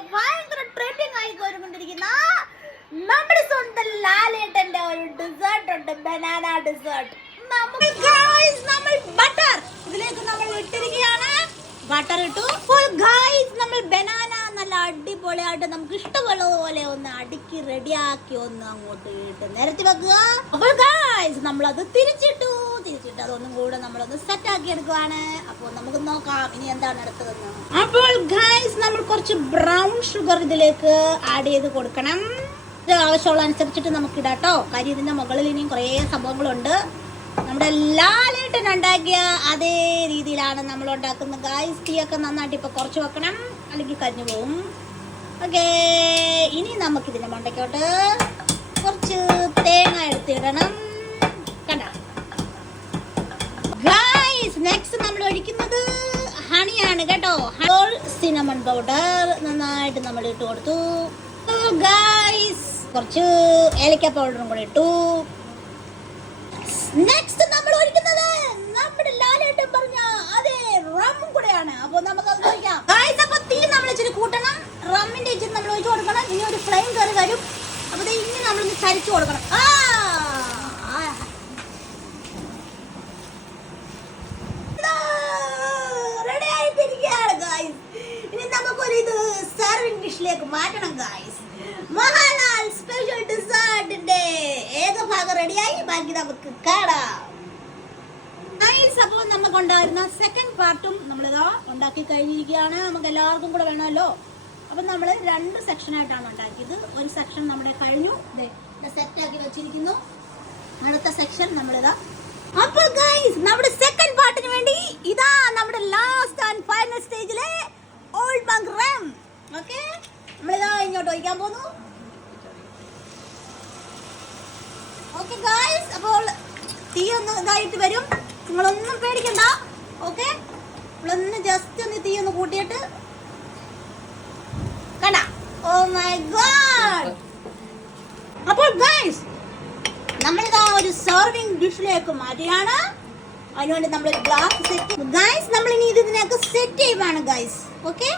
ഇപ്പൊ ഭയങ്കര ട്രെൻഡിങ് ആയിക്കൊണ്ടിരിക്കുന്ന നമ്മുടെ സ്വന്തം ലാലേട്ടന്റെ ഒരു ഡെസേർട്ട് ഉണ്ട്, ബനാന ഡെസേർട്ട്. നമ്മൾ ബട്ടർ ഇതിലേക്ക് നമ്മൾ ഇട്ടിരിക്കുകയാണ്. ബട്ടർ ഇട്ടു. നമ്മൾ ബനാന നല്ല അടിപൊളിയായിട്ട് നമുക്ക് ഇഷ്ടമുള്ളതുപോലെ ഒന്ന് അടുക്കി റെഡിയാക്കി ഒന്ന് അങ്ങോട്ട് ഇട്ട് നിരത്തി വെക്കുക. അപ്പോൾ ഗായ്സ് നമ്മളത് തിരിച്ചിട്ട് അതൊന്നും കൂടെ നമ്മളൊന്ന് സെറ്റ് ആക്കി എടുക്കുവാണ്. അപ്പോൾ നമുക്ക് നോക്കാം ഇനി എന്താണ് അടുത്തതെന്ന്. അപ്പോൾ ഗായ്സ് നമ്മൾ കുറച്ച് ബ്രൗൺ ഷുഗർ ഇതിലേക്ക് ആഡ് ചെയ്ത് കൊടുക്കണം. ആവശ്യമുള്ള അനുസരിച്ചിട്ട് നമുക്ക് ഇടാട്ടോ. കാര്യം ഇതിന്റെ മുകളിൽ ഇനിയും കുറേ സംഭവങ്ങളുണ്ട്. നമ്മുടെ ലാലേട്ടൻ ഉണ്ടാക്കിയ അതേ രീതിയിലാണ് നമ്മൾ ഉണ്ടാക്കുന്നത് ഗായ്സ്. തീയൊക്കെ നന്നായിട്ട് ഇപ്പൊ കുറച്ച് വെക്കണം, അല്ലെങ്കിൽ കരിഞ്ഞു പോവും. ഓക്കേ, ഇനി നമുക്കിതിന്റെ മണ്ടയ്ക്കോട്ട് കുറച്ച് തേങ്ങ എടുത്തിടണം. കണ്ട ഗായ്സ്, നെക്സ്റ്റ് നമ്മൾ ഒഴിക്കുന്നത് ഹണിയാണ് കേട്ടോ. സിനമൺ പൗഡർ നന്നായിട്ട് നമ്മൾ ഇട്ട് കൊടുത്തു ഗായ്സ്. കുറച്ച് ഏലക്ക പൗഡറും കൂടെ ഇട്ടു. നെക്സ്റ്റ് നമ്മൾ ഒഴിക്കുന്നത് നമ്മുടെ ലാലേട്ടൻ പറഞ്ഞ അതേ റമ്മും കൂടെയാണ്. അപ്പൊ നമുക്ക് അത് ഒഴിക്കാം ഗായ്സ്. അപ്പൊ തീ നമ്മൾ ഇച്ചിരി കൂട്ടണം, റമ്മിന്റെ ഇച്ചിരി നമ്മൾ ഒഴിച്ചു കൊടുക്കണം. ഇനി ഒരു ഫ്ലെയിം കയറി വരും. അപ്പൊ ഇനി നമ്മളൊന്ന് ചരിച്ചു കൊടുക്കണം. റെഡി ആയിട്ടിരിക്കുകയാണ് ഗായ്സ്. ഇനി നമുക്കൊരു ഇത് സർവിംഗ് ഡിഷിലേക്ക് മാറ്റണം ഗായ്സ്. മഹാലാൽ സ്പെഷ്യൽ ഡെസേർട്ടിന്റെ ഏക ഭാഗം റെഡിയായി, ബാക്കി നമുക്ക് കാണാം. അപ്പോൾ നമുക്ക് ഉണ്ടായിരുന്ന സെക്കൻഡ് പാർട്ടും നമ്മളിതാ ഉണ്ടാക്കി കഴിഞ്ഞിരിക്കുകയാണ്. നമുക്ക് എല്ലാവർക്കും കൂടെ വേണമല്ലോ. അപ്പം നമ്മൾ 2 സെക്ഷനായിട്ടാണ് ഉണ്ടാക്കിയത്. ഒരു സെക്ഷൻ നമ്മുടെ കഴിഞ്ഞു, സെറ്റ് ആക്കി വെച്ചിരിക്കുന്നു. അടുത്ത സെക്ഷൻ നമ്മളിതാ. അപ്പോൾ ഗൈസ് നമ്മുടെ സെക്കൻഡ് പാർട്ടിന് വേണ്ടി ഇതാ നമ്മുടെ ലാസ്റ്റ് ആൻഡ് ഫൈനൽ സ്റ്റേജിലെ ഓൾഡ് മങ്ക് റം. ഓക്കെ, നമ്മളിതാ ഇങ്ങോട്ട് ഒഴിക്കാൻ പോകുന്നു. ഓക്കെ ഗൈസ്, അപ്പോൾ തീ ഒന്ന് ഇതായിട്ട് വരും. നിങ്ങളൊന്നും പേടിക്കണ്ട. ഓക്കെ, നമ്മളൊന്ന് ജസ്റ്റ് ഒന്ന് തീ ഒന്ന് കൂട്ടിയിട്ട് കണ്ട. Oh my God. അപ്പോൾ ഗൈസ് നമ്മളിതാ ഒരു സർവിംഗ് ഡിഷിലേക്ക് മാറ്റുകയാണ്. അതിനുവേണ്ടി നമ്മളൊരു ഗ്ലാസ് സെറ്റ് ഗൈസ്. നമ്മൾ ഇനി ഇതിനൊക്കെ സെറ്റ് ചെയ്യുവാണ് ഗൈസ്. ഓക്കെ,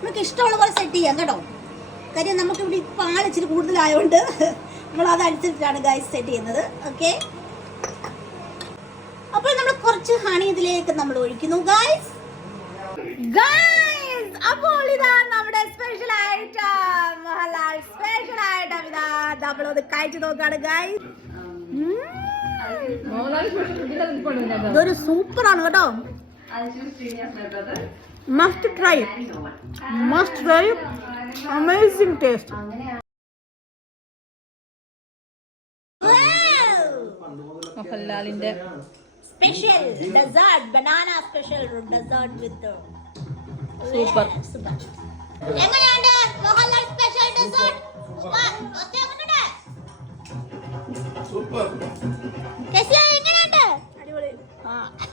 നമുക്ക് ഇഷ്ടമുള്ള പോലെ സെറ്റ് ചെയ്യാം കേട്ടോ. കാര്യം നമുക്ക് ഇവിടെ പാൽ ഇച്ചിരി കൂടുതലായതുകൊണ്ട് നമ്മൾ അതനുസരിച്ചാണ് ഗൈസ് സെറ്റ് ചെയ്യുന്നത്. ഓക്കെ, അപ്പോൾ നമ്മൾ കുറച്ച് ഹണി ഇതിലേക്ക് നമ്മൾ ഒഴിക്കുന്നു ഗൈസ്. ഗൈസ് അപ്പോൾ ഇതാ നമ്മുടെ special item, Mahalal special item. ഇതാ നമ്മളത് കഴിച്ചു നോക്കാണ് ഗൈസ്. ഇതൊരു സൂപ്പറാണ് കേട്ടോ. Must try, amazing taste. മോഹൻലാലിന്റെ special dessert, banana special dessert with super. എങ്ങനെയുണ്ട് മോഹൻലാൽ സ്പെഷ്യൽ ഡെസേർട്ട്? സൂപ്പർ. എങ്ങനെയുണ്ട്? അടിപൊളി.